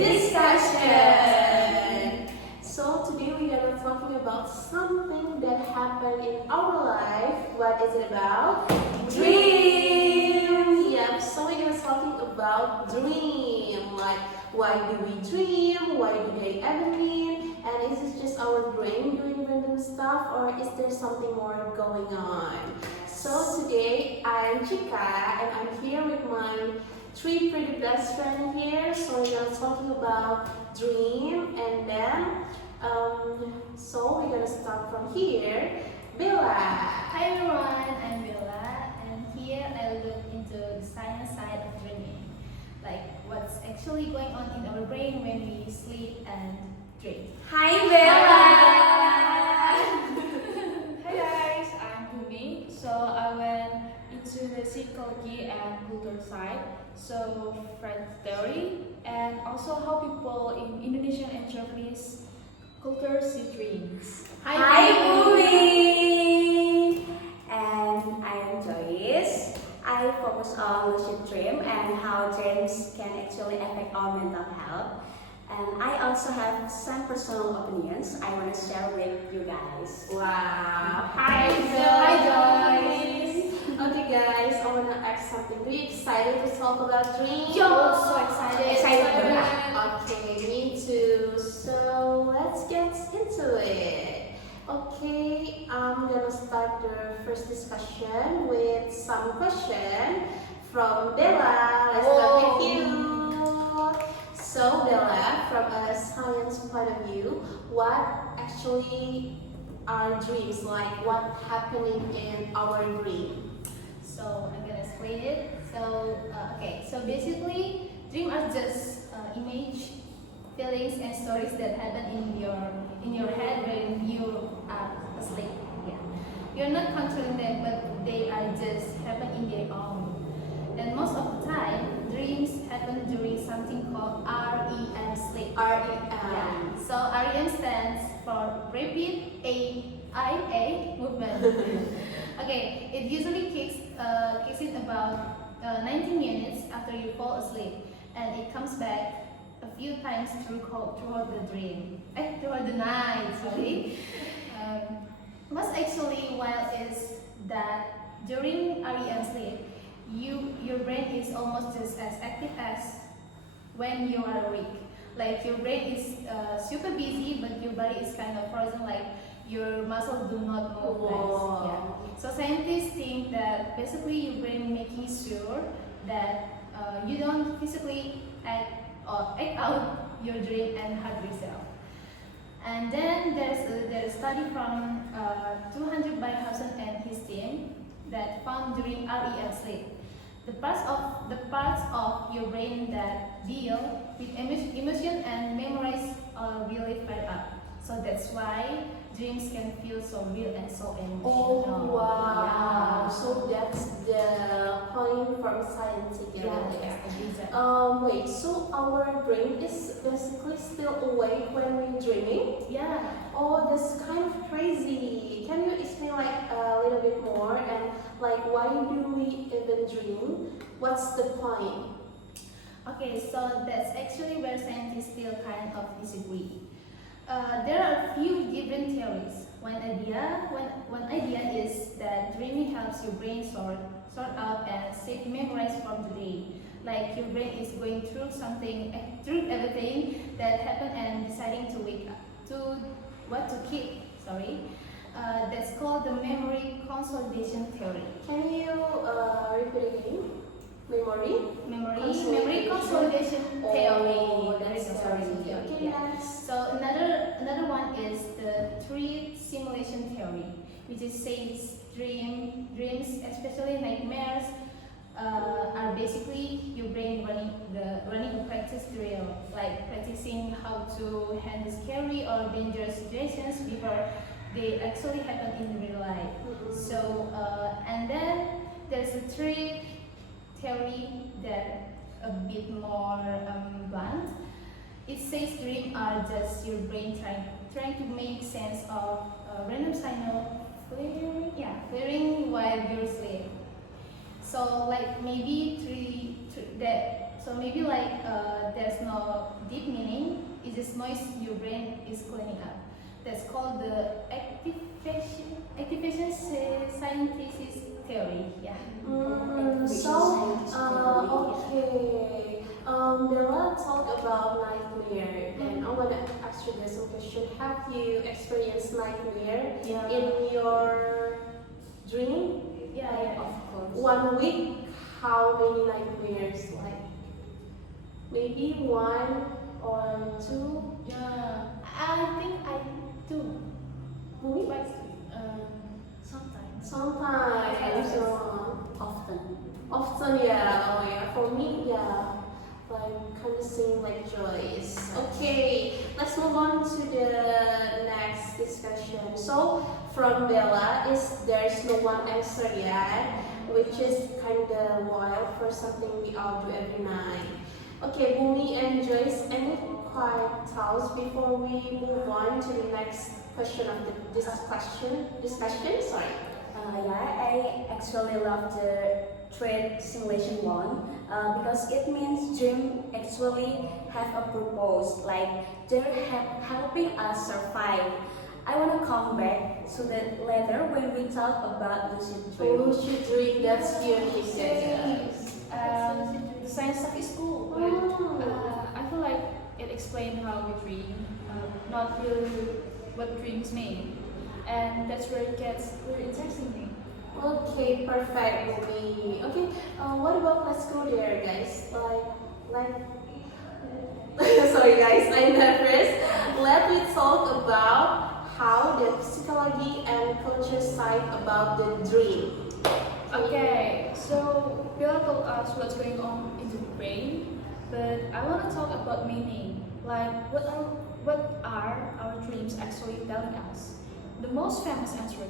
discussion. So today we are talking about something that happened in our life. What is it about? Dream. Yep. So we're gonna talking about dream. Like, why do we dream? Why do they ever mean? And is this just our brain doing random stuff, or is there something more going on? So today I'm Chika, and I'm here with my three pretty best friends here. So we're gonna talking about dream, and then so we're gonna start from here. Bella. Hi everyone, I'm Bella, and here I look into the science side of dreaming, like what's actually going on in our brain when we sleep and dream. Hi Bella! Hi guys, I'm Bumi. So I went into the psychology and culture side, so French theory, and also how people in Indonesian and Japanese culture see dreams. Hi Bumi! And I am Joyce. I focus on lucid dream and how dreams can actually affect our mental health. And I also have some personal opinions I want to share with you guys. Wow. Hi, Joyce. Okay, guys, I wanna ask something. Are you excited to talk about dreams? So excited. Okay, me too. So let's get into it. Okay, I'm gonna start the first discussion with some question from Bella. Let's start with you. So Bella, from a science point of view, what actually are dreams? Like, what happening in our dream? So I'm gonna explain it. So so basically, dreams are just image, feelings, and stories that happen in your head when you are asleep. Yeah, you're not controlling them, but they are just happen in their own. And most of the time, dreams happen during something called REM sleep. REM. Yeah. So REM stands for Rapid Eye Movement. Okay, it usually kicks in about 90 minutes after you fall asleep, and it comes back a few times throughout the throughout the night. Sorry. What's actually wild is that during REM sleep, your brain is almost just as active as when you are awake. Like your brain is super busy, but your body is kind of frozen. Like your muscles do not move. Wow. Yeah. So scientists think that basically your brain making sure that you don't physically act out your dream and hurt yourself. And then there's a study from 200 Byhausen and his team that found during REM sleep, the parts of your brain that deal with emotion and memories are really fired up. So that's why dreams can feel so real and so emotional. Oh wow! Yeah. So that's the point from scientific. Yeah. Wait. So our brain is basically still awake when we're dreaming? Yeah. Oh, that's kind of crazy. Can you explain like a little bit more, and like why do we even dream? What's the point? Okay, so that's actually where scientists still kind of disagree. There are a few different theories. One idea is that dreaming helps your brain sort out and save memories from the day. Like your brain is going through everything that happened and deciding to wake up to what to keep. That's called the memory consolidation theory. Can you repeat again? Memory consolidation theory. Oh, that's Sorry. theory. Okay, Yeah. next. So another one is the three simulation theory, which is says dreams, especially nightmares, are basically your brain running a practice drill, like practicing how to handle scary or dangerous situations before they actually happen in real life. So and then there's a three theory that a bit more blunt. It says dreams are just your brain trying to make sense of random signal flaring while you're asleep. So like maybe there's no deep noise your brain is cleaning up. That's called the activation synthesis theory. Yeah. Okay. Bella talked about nightmare, and I want to ask you guys some question. Have you experienced nightmare in your dream? Yeah. Of course. 1 week, how many nightmares? Like maybe 1 or 2? Yeah. I think I do. Maybe? But Sometimes. Sometimes. Often, yeah. Oh yeah. For me, yeah. Like kind of same like Joyce. Okay, let's move on to the next discussion. So from Bella is there's no one answer yet, which is kind of wild for something we all do every night. Okay, Bumi and Joyce, any quiet thoughts before we move on to the next question of this discussion? Sorry. I actually love the trade simulation one because it means dream actually have a purpose, like they're helping us survive. I want to come back to that later when we talk about lucid dream. Lucid dream, that's unique. The science stuff is cool, but I feel like it explains how we dream, not really what dreams mean, and that's where it gets really interesting. Okay, perfect, Bumi. Okay, what about let's go there, guys. Sorry, guys, I'm nervous. Let me talk about how the psychology and culture side about the dream. Okay, so Bella told us what's going on in the brain, but I want to talk about meaning. Like, what are our dreams actually telling us? The most famous answer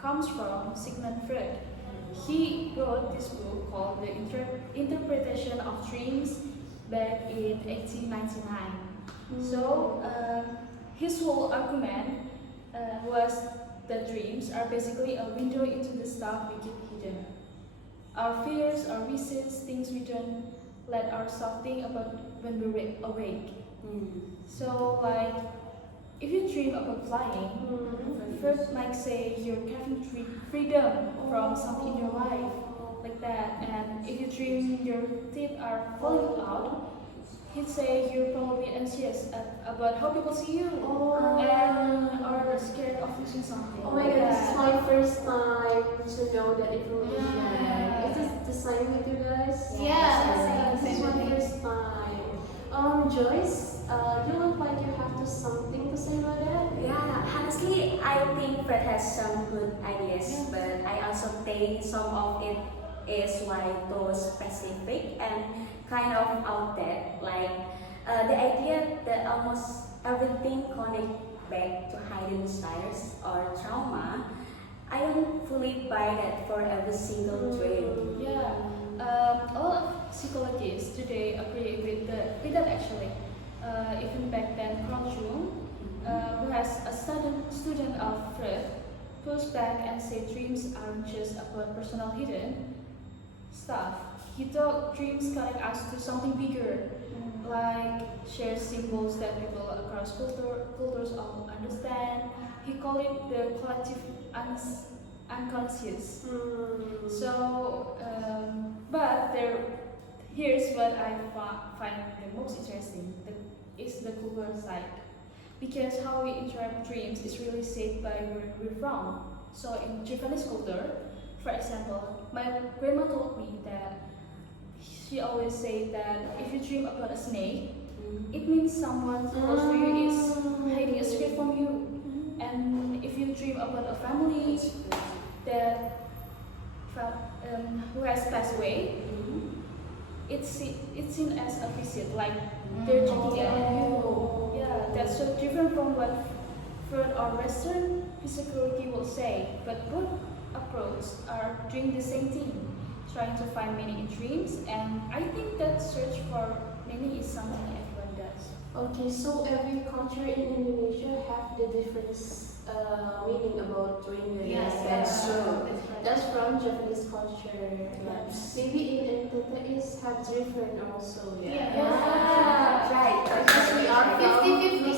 comes from Sigmund Freud. He wrote this book called The Interpretation of Dreams back in 1899. So, his whole argument was that dreams are basically a window into the stuff we keep hidden. Our fears, our wishes, things we don't let ourselves think about when we're awake. So, like, if you dream about flying, Freud might say you're having freedom from something in your life, like that. And if you dream your teeth are falling out, he'd say you're probably anxious about how people see you and are scared of losing something. Oh my god, this is my first time to know that information. Is this the same with you guys? Yeah, This is my first time. Joyce, you look like you have something to say about that? Yeah, honestly, I think Fred has some good ideas, but I also think some of it is like too specific and kind of outdated. Like the idea that almost everything connects back to hidden desires or trauma. I don't fully buy that for every single dream. Yeah, a lot of psychologists today agree with that actually. Even back then, Carl Jung, who has a student of Freud, pushed back and said dreams aren't just about personal hidden stuff. He thought dreams connect us to something bigger, like shared symbols that people across cultures all understand. He called it the collective unconscious. So, but here's what I find the most interesting is the cultural side, because how we interpret dreams is really shaped by where we're from. So in Japanese culture, for example, my grandma told me that she always said that if you dream about a snake, it means someone close to you is hiding a secret from you. And if you dream about a family that who has passed away, it's seen as a visit, like they're checking on you. Yeah, that's so different from what Freud or Western psychology will say. But both approaches are doing the same thing, trying to find meaning in dreams. And I think that search for meaning is something everyone does. Okay, so every culture in Indonesia have the different meaning about dream. Yes, that's true. That's right. That's from Japanese culture. Yes. Maybe in Tata is have different also. Yeah. Right. Because we are from 50-50.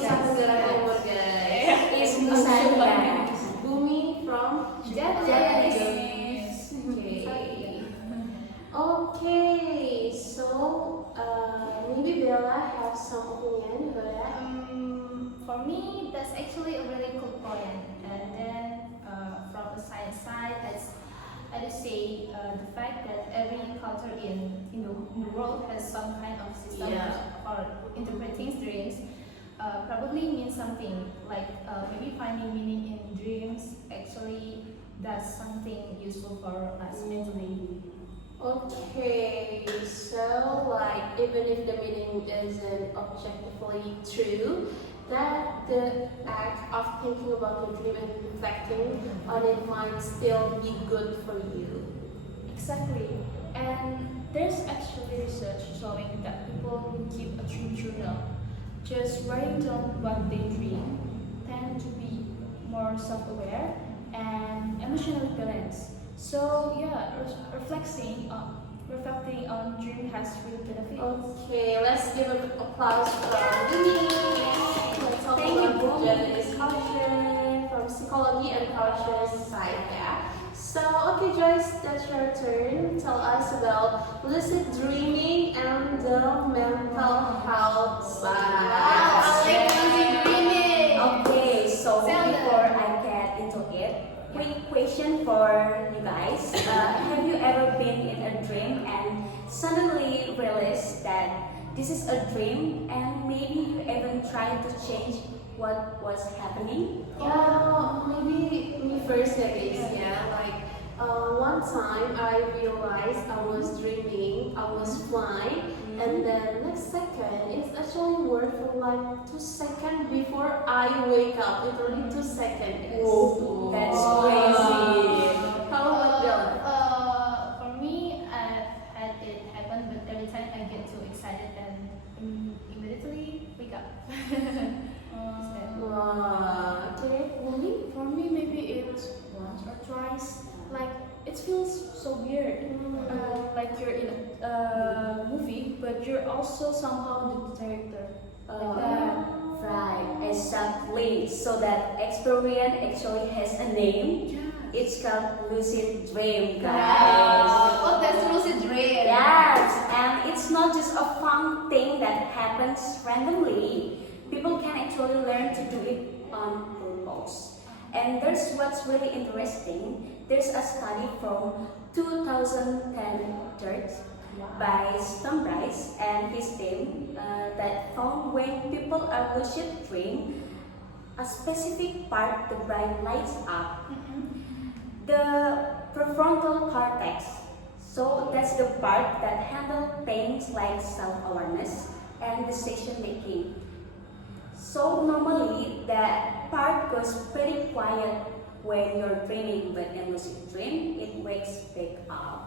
culture in the world has some kind of system Yeah. for interpreting dreams. Probably means something like maybe finding meaning in dreams actually does something useful for us mentally. Okay, so like even if the meaning isn't objectively true, that the act of thinking about your dream and reflecting on it might still be good for you. Exactly. And there's actually research showing that people who keep a dream journal, just writing down what they dream, tend to be more self-aware and emotionally balanced. So yeah, reflecting on dream has real benefits. Okay, let's give an applause for Winnie. Let's talk Thank you, about Boo. gender discussion from psychology and culture side. Yeah. So okay, Joyce, that's your turn. Tell us about lucid dreaming and the mental health side. Wow, I like lucid dreaming. Okay, so Tell them. before I get into it, quick question for you guys. Have you ever been in a dream and suddenly realized that this is a dream and maybe you even tried to change what was happening? Yeah, maybe me first, I guess. Yeah, like one time I realized I was dreaming, I was flying, and then next second it's actually worked for like 2 seconds before I wake up. Literally 2 seconds. Whoa, that's Wow. crazy. How about Dylan? For me, I've had it happen, but every time I get too excited and immediately wake up. Okay, Wumi? For me, maybe it's once or twice. Like it feels so weird. Like you're in a movie, but you're also somehow the director. Like that. Right, exactly. So that experience actually has a name. It's called lucid dream, guys. Oh, that's lucid dream. Yes, and it's not just a fun thing that happens randomly. People can actually learn to do it on purpose. And there's what's really interesting. There's a study from 2010 by Stumbrise and his team that found when people are lucid dream, a specific part the brain lights up, the prefrontal cortex. So that's the part that handles things like self-awareness and decision making. So normally that part goes pretty quiet when you're dreaming, but in lucid dream it wakes back up.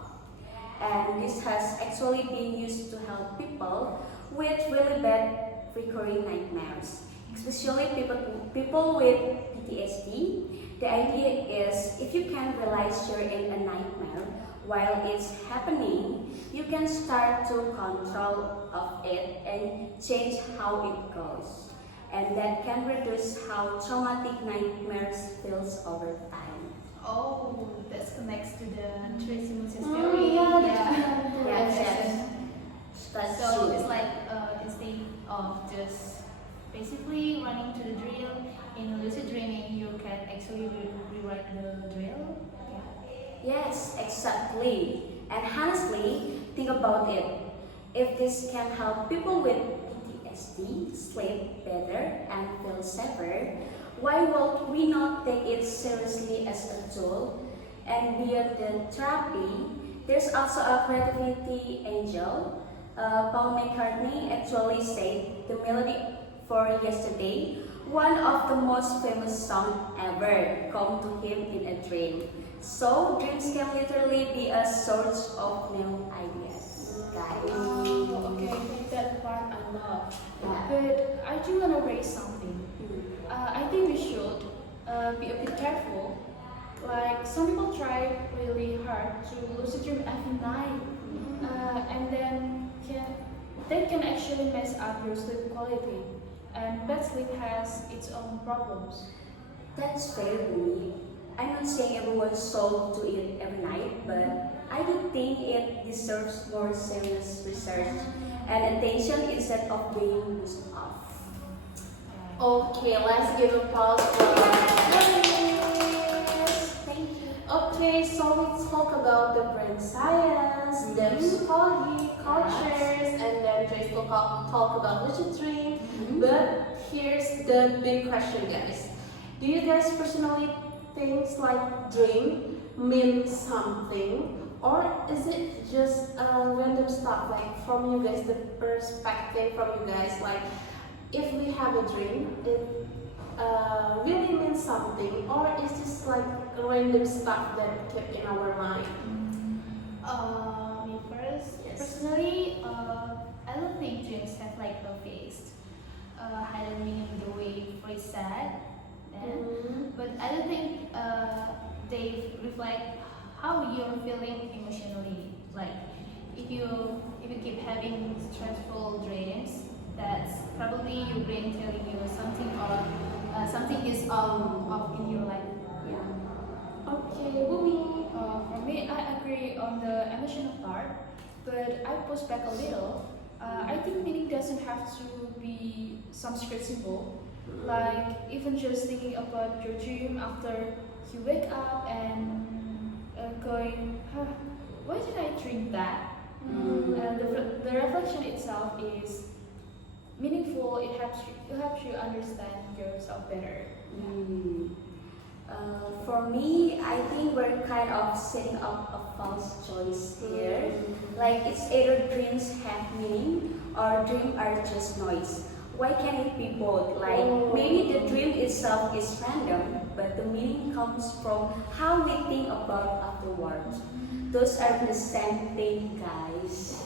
And this has actually been used to help people with really bad recurring nightmares, especially people with PTSD. The idea is if you can realize you're in a nightmare while it's happening, you can start to control of it and change how it goes. And that can reduce how traumatic nightmares feels over time. Oh, that connects to the three simulations Mm, theory. yeah, Yes. That's So true. it's like instead of just basically running to the drill in lucid dreaming, you can actually rewrite the drill. Yes, exactly. And honestly, think about it. If this can help people with PTSD sleep better and feel safer, why would we not take it seriously as a tool? And beyond the therapy, there's also a creativity angel. Paul McCartney actually said the melody for Yesterday, one of the most famous songs ever, come to him in a dream. So dreams can literally be a source of new ideas, guys. Oh, okay, that part I love. Yeah. But I do want to raise something. I think we should be a bit careful. Like some people try really hard to lucid dream every night, and then that can actually mess up your sleep quality. And bad sleep has its own problems. That's fair to me. I'm not saying everyone should do it every night, but I do think it deserves more serious research and attention instead of being pushed off. Okay, let's give a pause for Thank you. Okay, Okay, so we talk about the brain science, the psychology, cultures, and then Joyce will talk about lucid dream. But here's the big question, guys. Do you guys personally think like dream means something? Or is it just random stuff, like from you guys, the perspective from you guys, like if we have a dream, it really means something, or is this like random stuff that kept in our mind? Me first. Yes. Personally, I don't think dreams have like no face, hidden meaning the way Freud said. But I don't think they reflect how you're feeling emotionally. Like if you keep having stressful dreams, that's probably your brain telling you something, or something is off in your life. Okay, Bumi. For me, I agree on the emotional part, but I push back a little. I think meaning doesn't have to be some script symbol. Like even just thinking about your dream after you wake up and going, huh, why did I dream that? And the reflection itself is meaningful. It helps you understand yourself better. For me, I think we're kind of setting up a false choice here. Like it's either dreams have meaning or dreams are just noise. Why can't it be both? Like maybe the dream itself is random, but the meaning comes from how we think about afterwards. Those are the same thing, guys.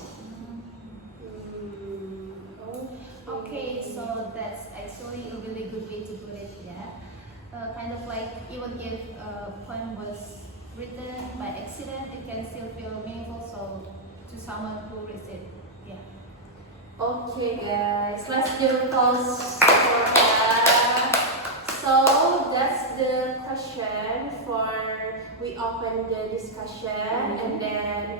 Okay, so that's actually a really good way to put it. Yeah, kind of like even if a poem was written by accident, it can still feel meaningful. So to someone who reads it, yeah. Okay, guys, let's give a pause for that. So that's the question for we open the discussion, and then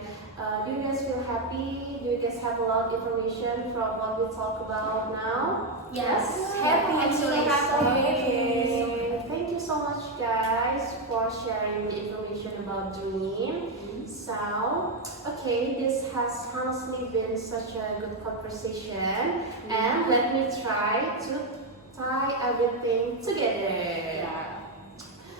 do you guys feel happy? Do you guys have a lot of information from what we talk about now? Yes, Happy, actually happy. Okay. Thank you so much, guys, for sharing the information about dream. So, okay, this has honestly been such a good conversation, and let me try to tie everything together.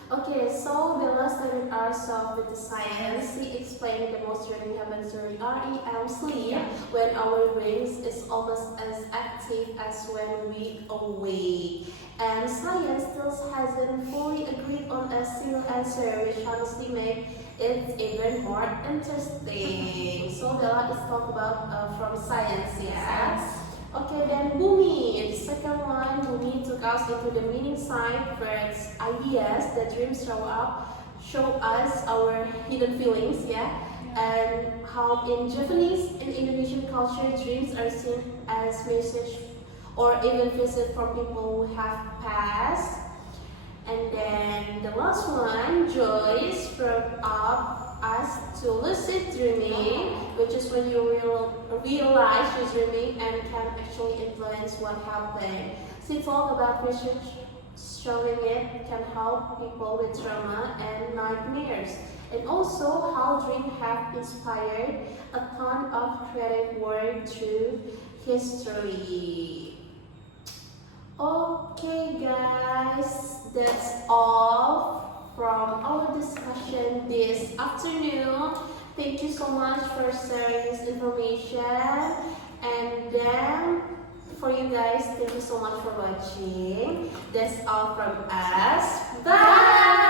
Okay, so the last time our solved with the science, we explained the most learning happens during REM sleep, when our brains is almost as active as when we awake. And science still hasn't fully agreed on a single answer, which honestly makes it even more interesting. So Bella is talk about from science, yeah. Okay, then Bumi, the second one, Bumi took us into the meaning side first ideas that dreams show us our hidden feelings, yeah, and how in Japanese and Indonesian culture dreams are seen as message or even visit from people who have passed. And then the last one, Joyce brought up us to lucid dreaming, which is when you realize you're dreaming and can actually influence what happened. She talked about research showing it can help people with trauma and nightmares, and also how dreams have inspired a ton of creative work through history. Okay guys, that's all from our discussion this afternoon. Thank you so much for sharing this information. And then for you guys, thank you so much for watching. That's all from us. Bye!